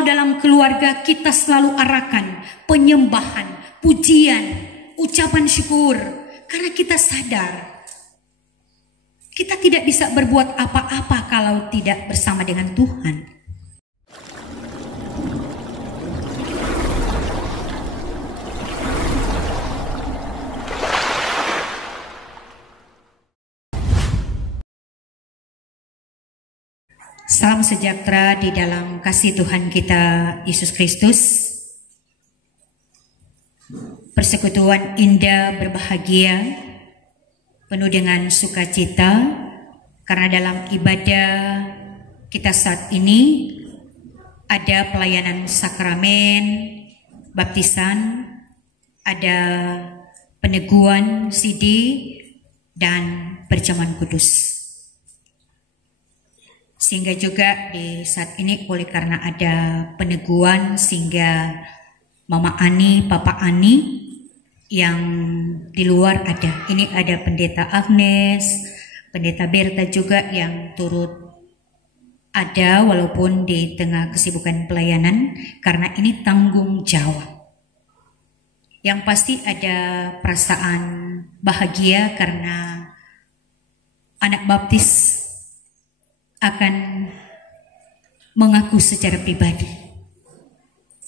Kalau dalam keluarga kita selalu arahkan penyembahan, pujian, ucapan syukur. Karena kita sadar kita tidak bisa berbuat apa-apa kalau tidak bersama dengan Tuhan. Salam sejahtera di dalam kasih Tuhan kita Yesus Kristus. Persekutuan indah berbahagia, penuh dengan sukacita, karena dalam ibadah kita saat ini ada pelayanan sakramen, baptisan, ada peneguhan CD, dan perjamuan kudus. Sehingga juga di saat ini oleh karena ada peneguhan, sehingga Mama Ani, Papa Ani yang di luar ada. Ini ada Pendeta Agnes, Pendeta Berta juga yang turut ada walaupun di tengah kesibukan pelayanan, karena ini tanggung jawab. Yang pasti ada perasaan bahagia karena anak baptis akan mengaku secara pribadi.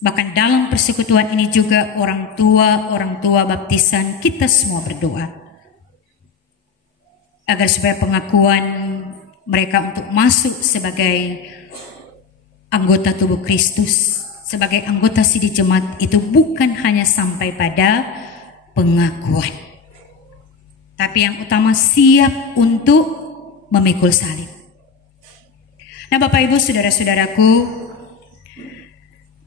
Bahkan dalam persekutuan ini juga orang tua baptisan kita semua berdoa agar supaya pengakuan mereka untuk masuk sebagai anggota tubuh Kristus, sebagai anggota sidih jemaat itu bukan hanya sampai pada pengakuan, tapi yang utama siap untuk memikul salib. Nah, Bapak Ibu saudara-saudaraku,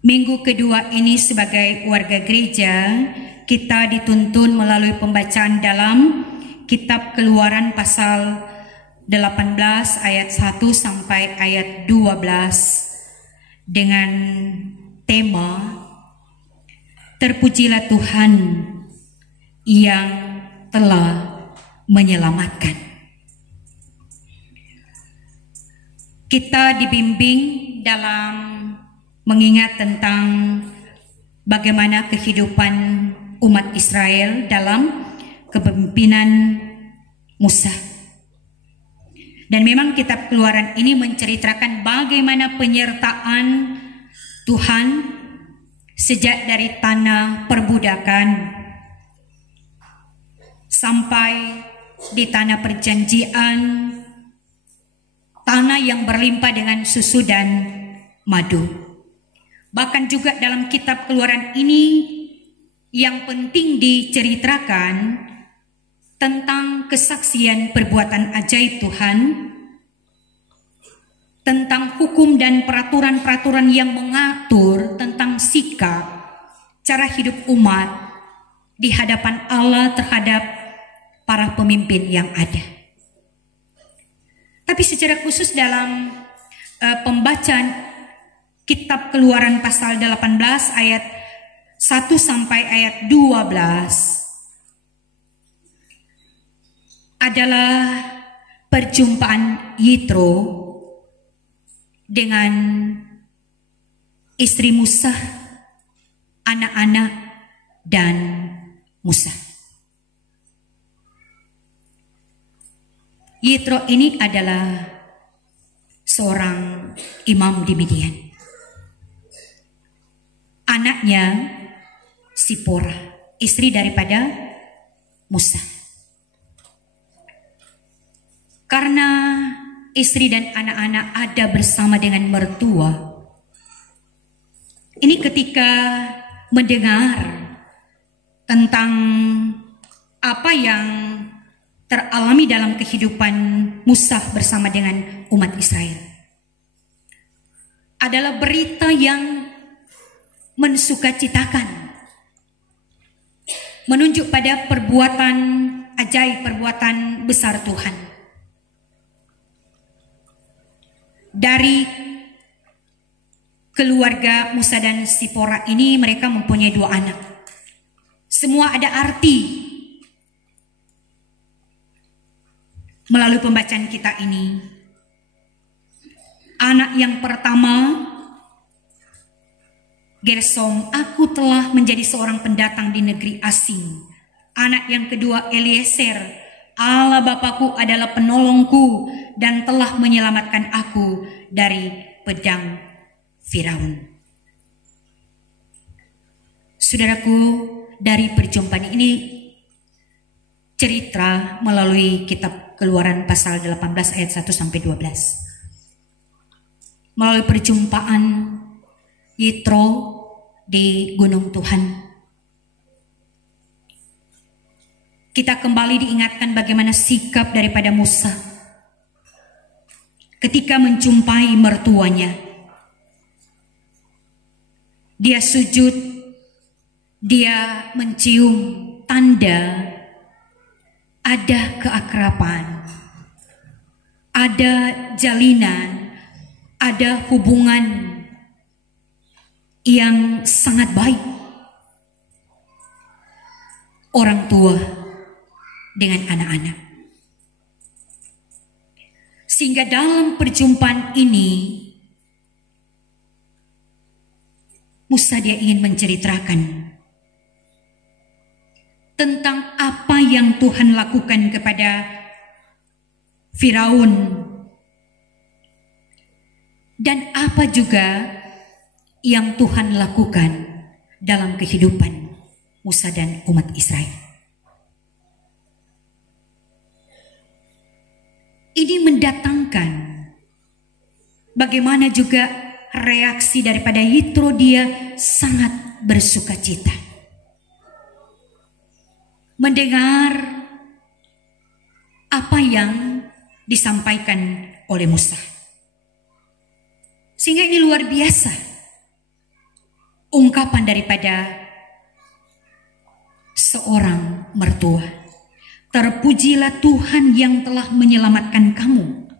minggu kedua ini sebagai warga gereja kita dituntun melalui pembacaan dalam kitab Keluaran pasal 18 ayat 1 sampai ayat 12 dengan tema Terpujilah Tuhan yang telah menyelamatkan. Kita dibimbing dalam mengingat tentang bagaimana kehidupan umat Israel dalam kepemimpinan Musa. Dan memang kitab Keluaran ini menceritakan bagaimana penyertaan Tuhan sejak dari tanah perbudakan sampai di tanah perjanjian, tanah yang berlimpah dengan susu dan madu. Bahkan juga dalam kitab Keluaran ini yang penting diceritakan tentang kesaksian perbuatan ajaib Tuhan, tentang hukum dan peraturan-peraturan yang mengatur tentang sikap, cara hidup umat di hadapan Allah terhadap para pemimpin yang ada. Tapi secara khusus dalam pembacaan kitab Keluaran pasal 18 ayat 1 sampai ayat 12 adalah perjumpaan Yitro dengan istri Musa, anak-anak, dan Musa. Yitro ini adalah seorang imam di Midian. Anaknya Sipora, istri daripada Musa. Karena istri dan anak-anak ada bersama dengan mertua, ini ketika mendengar tentang apa yang teralami dalam kehidupan Musa bersama dengan umat Israel, adalah berita yang mensukacitakan, menunjuk pada perbuatan ajaib, perbuatan besar Tuhan. Dari keluarga Musa dan Sipora ini mereka mempunyai 2 anak. Semua ada arti melalui pembacaan kita ini. Anak yang pertama Gersom, aku telah menjadi seorang pendatang di negeri asing. Anak yang kedua Eliezer, Allah Bapakku adalah penolongku dan telah menyelamatkan aku dari pedang Firaun. Saudaraku, dari perjumpaan ini cerita melalui kitab Keluaran pasal 18 ayat 1 sampai 12. Melalui perjumpaan Yitro di Gunung Tuhan, kita kembali diingatkan bagaimana sikap daripada Musa ketika menjumpai mertuanya. Dia sujud, dia mencium tanda ada keakraban, ada jalinan, ada hubungan yang sangat baik orang tua dengan anak-anak. Sehingga dalam perjumpaan ini Musa dia ingin menceritakan tentang apa yang Tuhan lakukan kepada Firaun dan apa juga yang Tuhan lakukan dalam kehidupan Musa dan umat Israel. Ini mendatangkan bagaimana juga reaksi daripada Yitro, dia sangat bersukacita mendengar apa yang disampaikan oleh Musa. Sehingga ini luar biasa ungkapan daripada seorang mertua. Terpujilah Tuhan yang telah menyelamatkan kamu.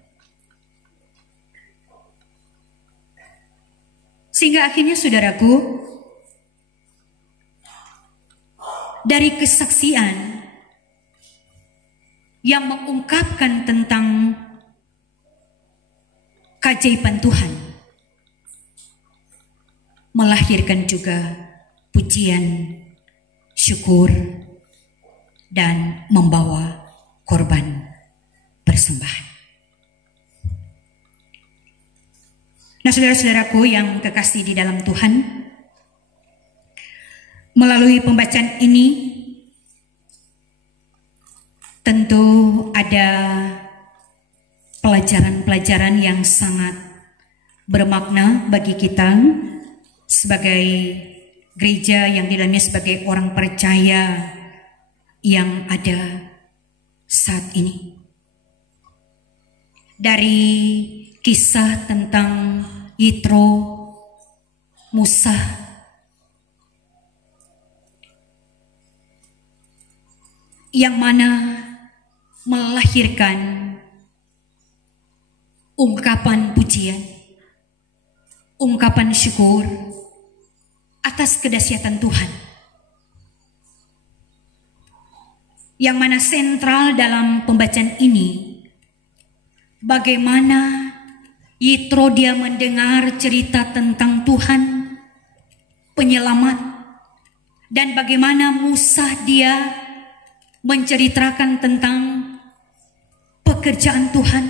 Sehingga akhirnya saudaraku, dari kesaksian yang mengungkapkan tentang keajaiban Tuhan, melahirkan juga pujian, syukur, dan membawa korban persembahan. Nah, saudara-saudaraku yang kekasih di dalam Tuhan, melalui pembacaan ini tentu ada pelajaran-pelajaran yang sangat bermakna bagi kita sebagai gereja yang di dalamnya sebagai orang percaya yang ada saat ini. Dari kisah tentang Yitro, Musa, yang mana melahirkan ungkapan pujian, ungkapan syukur atas kedahsyatan Tuhan. Yang mana sentral dalam pembacaan ini, bagaimana Yitro dia mendengar cerita tentang Tuhan penyelamat, dan bagaimana Musa dia menceritakan tentang pekerjaan Tuhan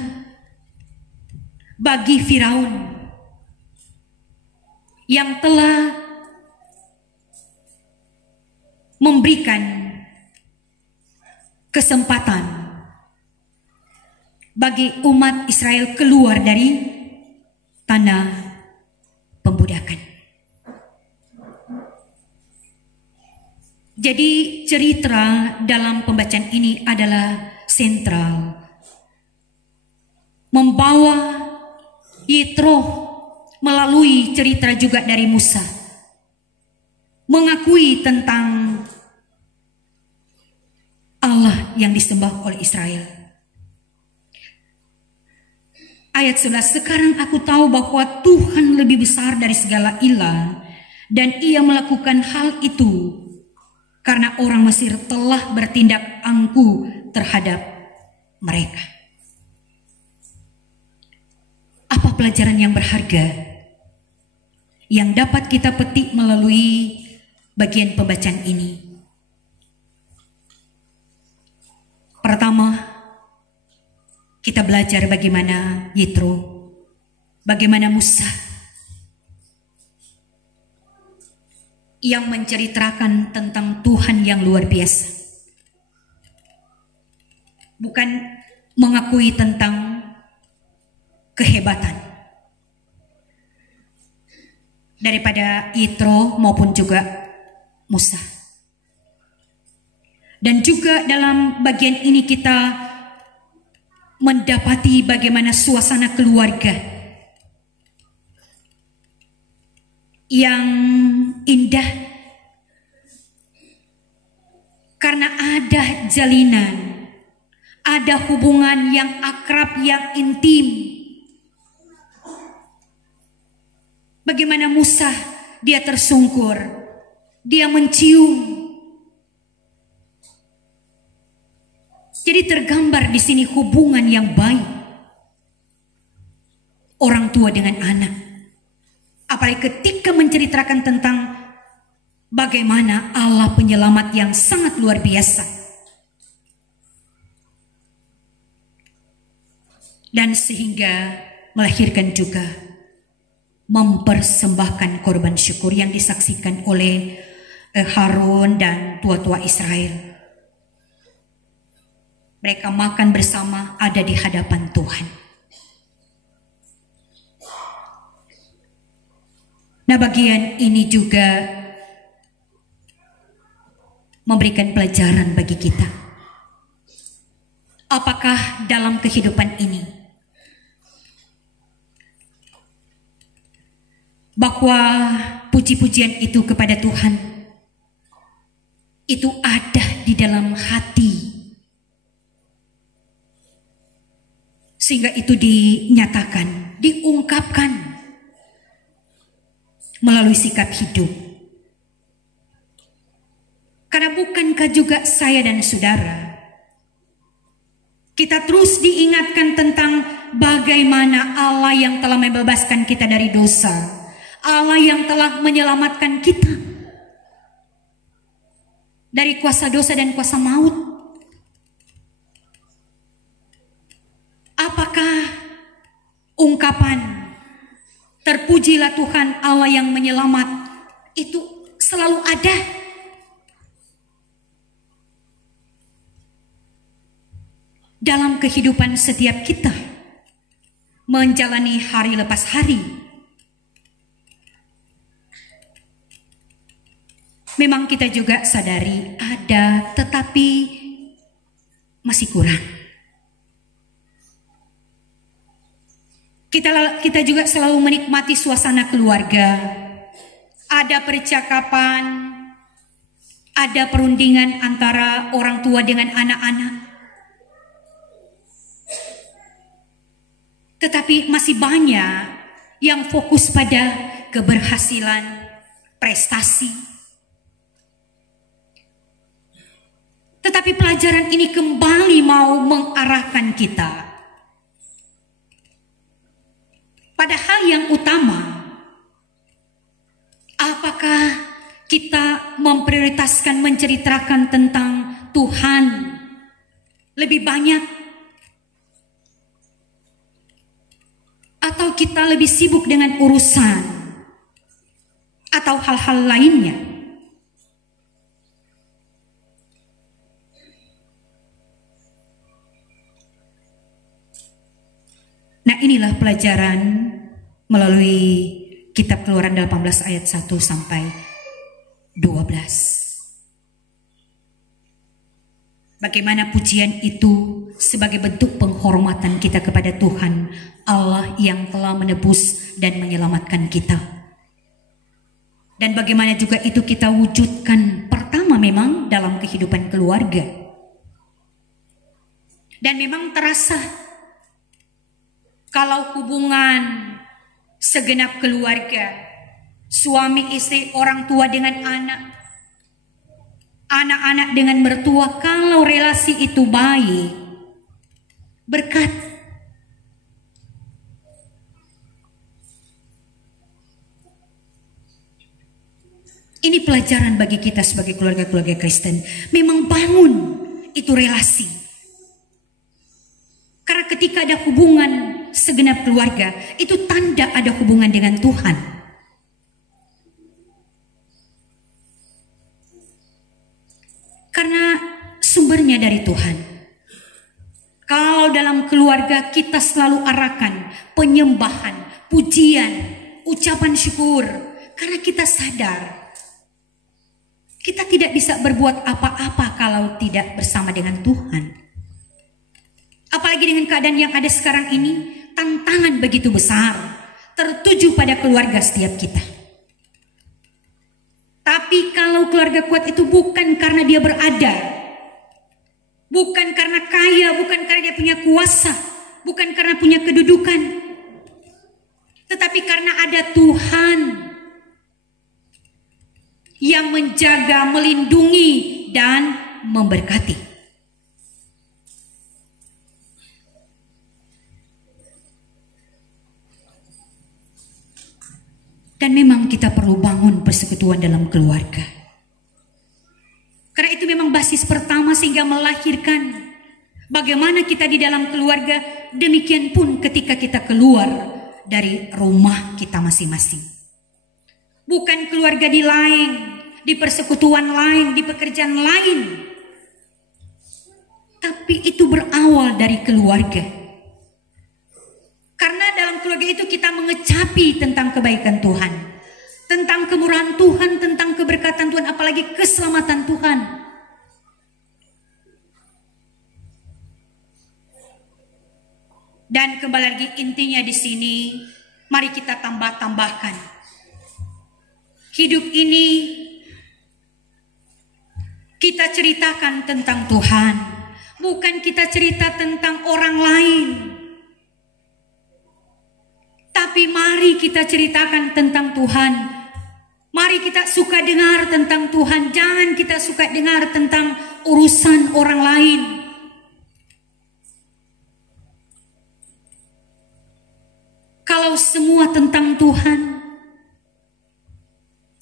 bagi Firaun yang telah memberikan kesempatan bagi umat Israel keluar dari tanah pembudakan. Jadi cerita dalam pembacaan ini adalah sentral, membawa Yitro melalui cerita juga dari Musa, mengakui tentang Allah yang disembah oleh Israel. Ayat 11, sekarang aku tahu bahwa Tuhan lebih besar dari segala ilah, dan ia melakukan hal itu karena orang Mesir telah bertindak angkuh terhadap mereka. Apa pelajaran yang berharga yang dapat kita petik melalui bagian pembacaan ini. Pertama, kita belajar bagaimana Yitro, bagaimana Musa yang menceritakan tentang Tuhan yang luar biasa. Bukan mengakui tentang kehebatan daripada Yitro maupun juga Musa. Dan juga dalam bagian ini kita mendapati bagaimana suasana keluarga yang indah karena ada jalinan, ada hubungan yang akrab, yang intim. Bagaimana Musa, dia tersungkur, dia mencium. Jadi tergambar di sini hubungan yang baik orang tua dengan anak. Apalagi ketika menceritakan tentang bagaimana Allah penyelamat yang sangat luar biasa. Dan sehingga melahirkan juga mempersembahkan korban syukur yang disaksikan oleh Harun dan tua-tua Israel. Mereka makan bersama ada di hadapan Tuhan. Nah, bagian ini juga memberikan pelajaran bagi kita. Apakah dalam kehidupan ini bahwa puji-pujian itu kepada Tuhan itu ada di dalam hati, sehingga itu dinyatakan, diungkapkan melalui sikap hidup. Karena bukankah juga saya dan saudara, kita terus diingatkan tentang bagaimana Allah yang telah membebaskan kita dari dosa, Allah yang telah menyelamatkan kita dari kuasa dosa dan kuasa maut. Apakah ungkapan terpujilah Tuhan Allah yang menyelamat itu selalu ada? Dalam kehidupan setiap kita menjalani hari lepas hari. Memang kita juga sadari ada, tetapi masih kurang. Kita juga selalu menikmati suasana keluarga. Ada percakapan, ada perundingan antara orang tua dengan anak-anak. Tetapi masih banyak yang fokus pada keberhasilan, prestasi. Tetapi pelajaran ini kembali mau mengarahkan kita pada hal yang utama. Apakah kita memprioritaskan menceritakan tentang Tuhan lebih banyak, atau kita lebih sibuk dengan urusan atau hal-hal lainnya? Nah, inilah pelajaran melalui kitab Keluaran 18 ayat 1 sampai 12. Bagaimana pujian itu sebagai bentuk penghormatan kita kepada Tuhan Allah yang telah menebus dan menyelamatkan kita. Dan bagaimana juga itu kita wujudkan pertama memang dalam kehidupan keluarga. Dan memang terasa kalau hubungan segenap keluarga, suami istri, orang tua dengan anak, anak-anak dengan mertua, kalau relasi itu baik, berkat. Ini pelajaran bagi kita sebagai keluarga-keluarga Kristen. Memang bangun itu relasi. Karena ketika ada hubungan segenap keluarga, itu tanda ada hubungan dengan Tuhan. Karena sumbernya dari Tuhan. Kalau dalam keluarga kita selalu arahkan penyembahan, pujian, ucapan syukur. Karena kita sadar kita tidak bisa berbuat apa-apa kalau tidak bersama dengan Tuhan. Apalagi dengan keadaan yang ada sekarang ini, tantangan begitu besar tertuju pada keluarga setiap kita. Tapi kalau keluarga kuat itu bukan karena dia berada, bukan karena kaya, bukan karena dia punya kuasa, bukan karena punya kedudukan, tetapi karena ada Tuhan yang menjaga, melindungi, dan memberkati. Dan memang kita perlu bangun persekutuan dalam keluarga. Karena itu memang basis pertama sehingga melahirkan bagaimana kita di dalam keluarga, demikian pun ketika kita keluar dari rumah kita masing-masing. Bukan keluarga di lain, di persekutuan lain, di pekerjaan lain. Tapi itu berawal dari keluarga. Karena dalam keluarga itu kita mengecapi tentang kebaikan Tuhan, tentang kemurahan Tuhan, tentang keberkatan Tuhan, apalagi keselamatan Tuhan. Dan kembali lagi intinya di sini, mari kita tambahkan. Hidup ini kita ceritakan tentang Tuhan, bukan kita cerita tentang orang lain. Tapi mari kita ceritakan tentang Tuhan. Mari kita suka dengar tentang Tuhan, jangan kita suka dengar tentang urusan orang lain. Kalau semua tentang Tuhan,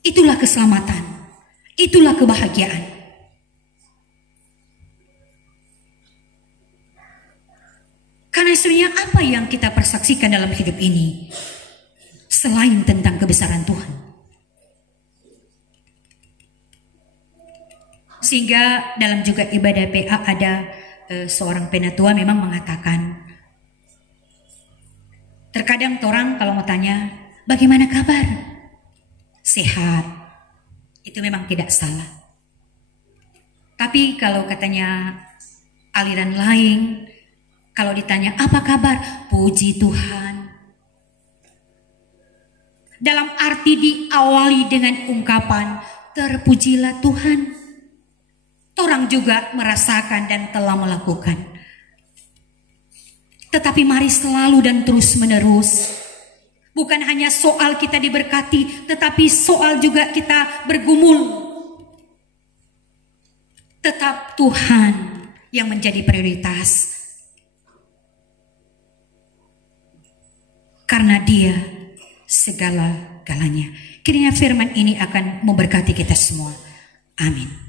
itulah keselamatan, itulah kebahagiaan. Karena sebenarnya apa yang kita persaksikan dalam hidup ini selain tentang kebesaran Tuhan? Sehingga dalam juga ibadah PA ada seorang penatua memang mengatakan, terkadang orang kalau mau tanya, bagaimana kabar? Sehat, itu memang tidak salah. Tapi kalau katanya aliran lain, kalau ditanya apa kabar, puji Tuhan. Dalam arti diawali dengan ungkapan terpujilah Tuhan. Orang juga merasakan dan telah melakukan. Tetapi mari selalu dan terus menerus. Bukan hanya soal kita diberkati, tetapi soal juga kita bergumul. Tetap Tuhan yang menjadi prioritas. Karena Dia segala-galanya. Kiranya firman ini akan memberkati kita semua. Amin.